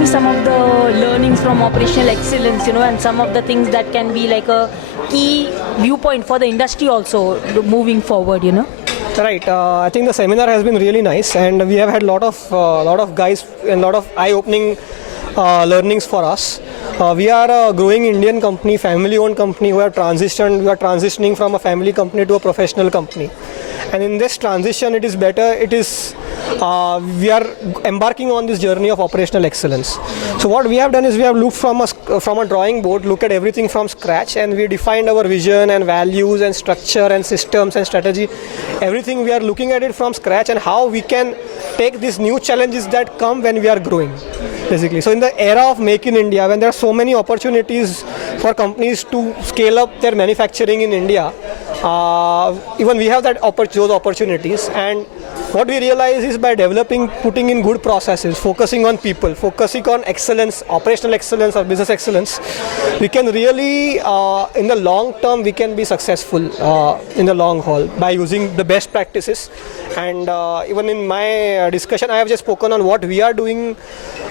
me some of the learnings from operational excellence, and some of the things that can be like a key viewpoint for the industry also moving forward, Right. I think the seminar has been really nice, and we have had lot of guys and lot of eye-opening learnings for us. We are a growing Indian company, family-owned company. We are transitioning from a family company to a professional company. And in this transition, it is better. We are embarking on this journey of operational excellence. So what we have done is we have looked from a drawing board, looked at everything from scratch, and we defined our vision and values and structure and systems and strategy. Everything we are looking at it from scratch and how we can take these new challenges that come when we are growing, basically. So in the era of Make in India, when there are so many opportunities for companies to scale up their manufacturing in India, even we have those opportunities. And what we realize is by putting in good processes, focusing on people, focusing on excellence, operational excellence or business excellence, we can really, in the long term, we can be successful in the long haul by using the best practices. And even in my discussion, I have just spoken on what we are doing,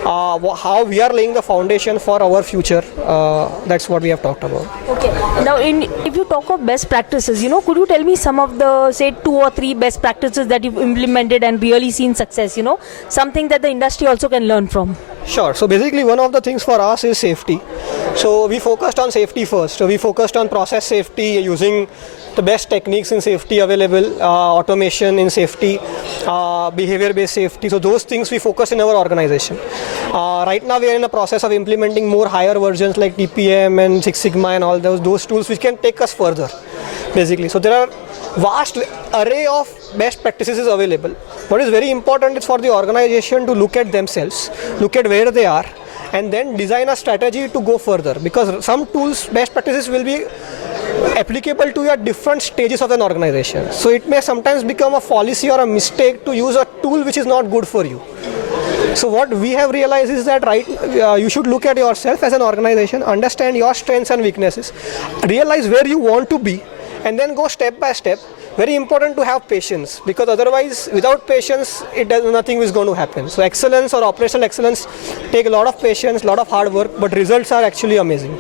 how we are laying the foundation for our future. That's what we have talked about. Okay. Now, if you talk of best practices, could you tell me some of the, say, 2 or 3 best practices that you've implemented and really seen success, something that the industry also can learn from? Sure. So basically one of the things for us is safety. So we focused on safety first. So we focused on process safety using the best techniques in safety available, automation in safety, behavior-based safety. So those things we focus in our organization. Right now we are in the process of implementing more higher versions like TPM and Six Sigma and all those tools which can take us further, basically. So there are vast array of best practices is available. What is very important is for the organization to look at themselves, look at where they are, and then design a strategy to go further, because some tools, best practices will be applicable to your different stages of an organization. So it may sometimes become a fallacy or a mistake to use a tool which is not good for you. So what we have realized is that you should look at yourself as an organization, understand your strengths and weaknesses, realize where you want to be, and then go step by step. Very important to have patience, because otherwise without patience nothing is going to happen. So excellence or operational excellence take a lot of patience, a lot of hard work, but results are actually amazing.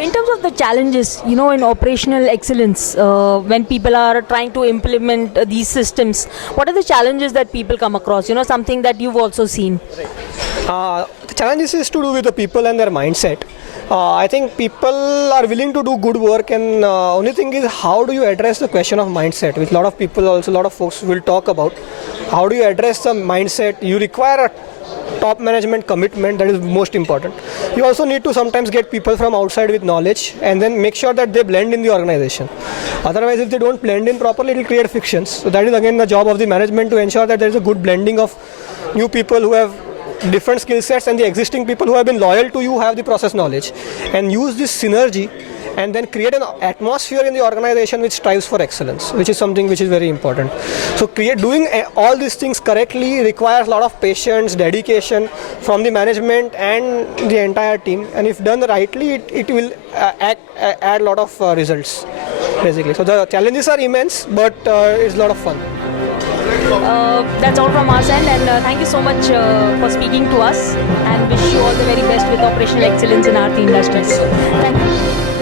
In terms of the challenges, in operational excellence, when people are trying to implement these systems, what are the challenges that people come across? Something that you've also seen. The challenges is to do with the people and their mindset. I think people are willing to do good work, and only thing is how do you address the question of mindset, which a lot of people, also a lot of folks will talk about. How do you address the mindset? You require a top management commitment, that is most important. You also need to sometimes get people from outside with knowledge and then make sure that they blend in the organization. Otherwise, if they don't blend in properly, it will create frictions. So that is again the job of the management, to ensure that there is a good blending of new people who have different skill sets and the existing people who have been loyal to you, have the process knowledge, and use this synergy and then create an atmosphere in the organization which strives for excellence, which is something which is very important. So doing all these things correctly requires a lot of patience, dedication from the management and the entire team, and if done rightly, it will add a lot of results, basically. So the challenges are immense, but it's a lot of fun. That's all from our end, and thank you so much for speaking to us, and wish you all the very best with operational excellence in Aarti Industries. Thank you.